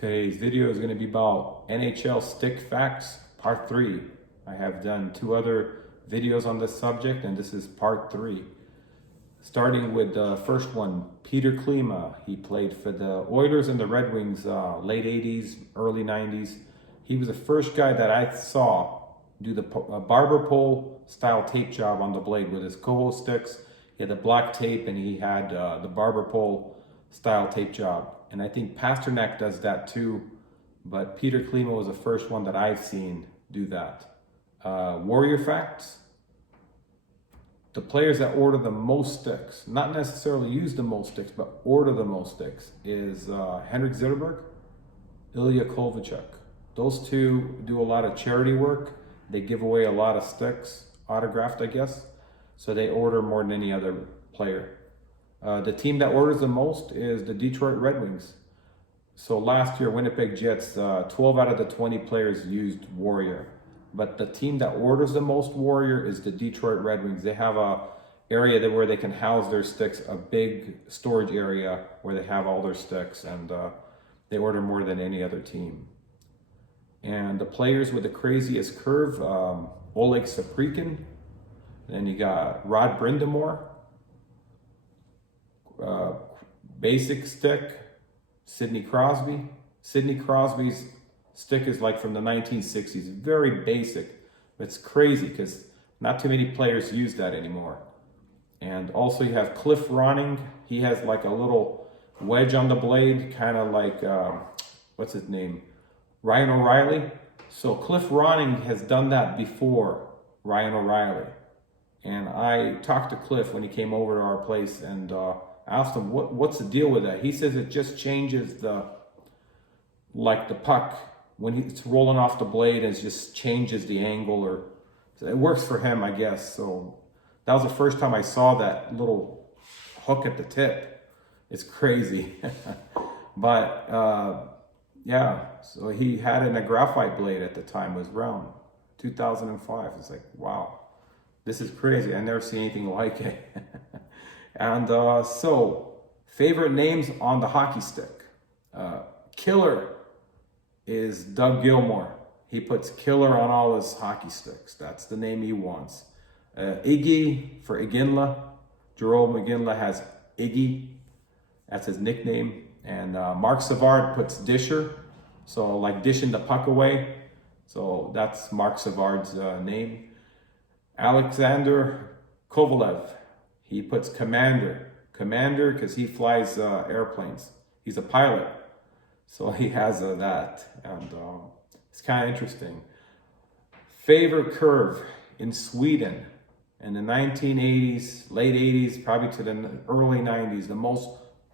Today's video is going to be about NHL Stick Facts Part 3. I have done 2 other videos on this subject, and this is Part 3. Starting with the first one, Peter Klima. He played for the Oilers and the Red Wings late 80s, early 90s. He was the first guy that I saw do the barber pole style tape job on the blade with his coho sticks. He had the black tape and he had the barber pole style tape job. And I think Pasternak does that too, but Peter Klima was the first one that I've seen do that. Warrior facts: the players that order the most sticks, not necessarily use the most sticks, but order the most sticks, is Henrik Zetterberg, Ilya Kovalchuk. Those two do a lot of charity work. They give away a lot of sticks, autographed, I guess. So they order more than any other player. The team that orders the most is the Detroit Red Wings. So last year, Winnipeg Jets, 12 out of the 20 players used Warrior. But the team that orders the most Warrior is the Detroit Red Wings. They have a area where they can house their sticks, a big storage area where they have all their sticks, and they order more than any other team. And the players with the craziest curve, Oleg Saprykin, and then you got Rod Brindamore. Basic stick, Sidney Crosby. Sidney Crosby's stick is like from the 1960s, very basic. It's crazy because not too many players use that anymore. And also you have Cliff Ronning. He has like a little wedge on the blade, kind of like, what's his name? Ryan O'Reilly. So Cliff Ronning has done that before Ryan O'Reilly. And I talked to Cliff when he came over to our place, and I asked him, what's the deal with that? He says it just changes the puck when it's rolling off the blade, and it just changes the angle, or it works for him, I guess. So that was the first time I saw that little hook at the tip. It's crazy. But yeah, so he had it in a graphite blade at the time. It was around 2005. It's like, wow, this is crazy. I never seen anything like it. And so, favorite names on the hockey stick. Killer is Doug Gilmour. He puts Killer on all his hockey sticks. That's the name he wants. Iggy for Iginla. Jerome Iginla has Iggy. That's his nickname. And Mark Savard puts Disher. So like dishing the puck away. So that's Mark Savard's name. Alexander Kovalev. He puts Commander because he flies airplanes. He's a pilot, so he has that, and it's kind of interesting. Favorite curve in Sweden in the 1980s, late 80s, probably to the early 90s. The most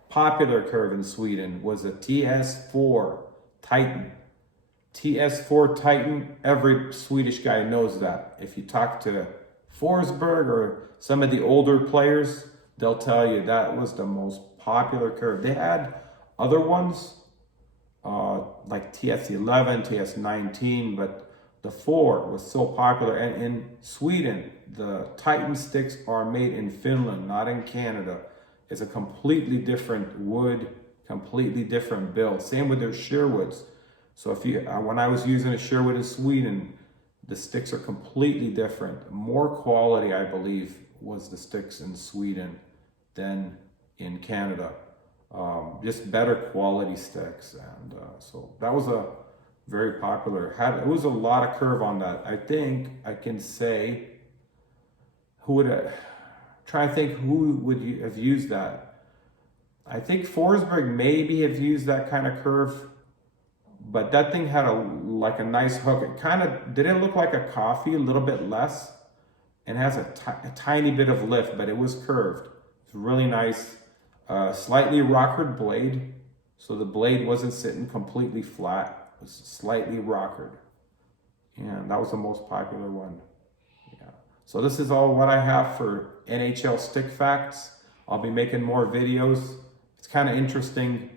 popular curve in Sweden was a TS4 Titan. TS4 Titan, every Swedish guy knows that. If you talk to Forsberg or some of the older players, they'll tell you that was the most popular curve. They had other ones like TS11, TS19, but the 4 was so popular. And in Sweden, the Titan sticks are made in Finland, not in Canada. It's a completely different wood, completely different build. Same with their Sherwoods. So if you, when I was using a Sherwood in Sweden, the sticks are completely different. More quality, I believe, was the sticks in Sweden than in Canada. Just better quality sticks. And so that was a very popular. It was a lot of curve on that. I think I can say, try to think who would have used that. I think Forsberg maybe have used that kind of curve. But that thing had like a nice hook. It kind of didn't look like a coffee, a little bit less, and has a tiny bit of lift, but it was curved. It's really nice. Slightly rockered blade, so the blade wasn't sitting completely flat. It was slightly rockered, and that was the most popular one. Yeah. So this is all what I have for NHL Stick Facts. I'll be making more videos. It's kind of interesting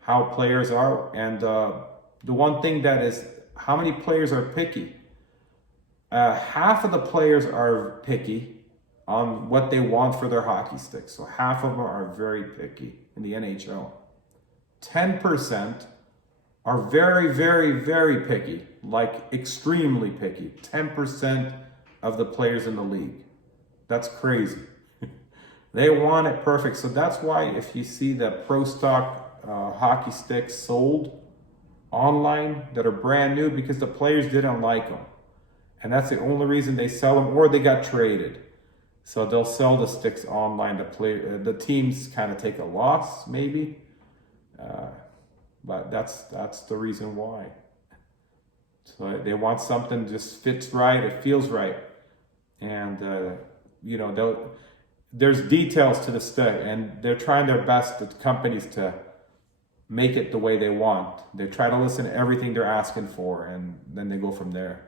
how players are, and the one thing that is, how many players are picky? Half of the players are picky on what they want for their hockey sticks. So half of them are very picky in the NHL. 10% are very, very, very picky, like extremely picky. 10% of the players in the league. That's crazy. They want it perfect. So that's why if you see the Pro Stock hockey sticks sold online that are brand new, because the players didn't like them. And that's the only reason they sell them, or they got traded. So they'll sell the sticks online to play. The teams kind of take a loss, maybe. But that's the reason why. So they want something just fits right, it feels right, and there's details to the stick, and they're trying their best, the companies, to make it the way they want. They try to listen to everything they're asking for, and then they go from there.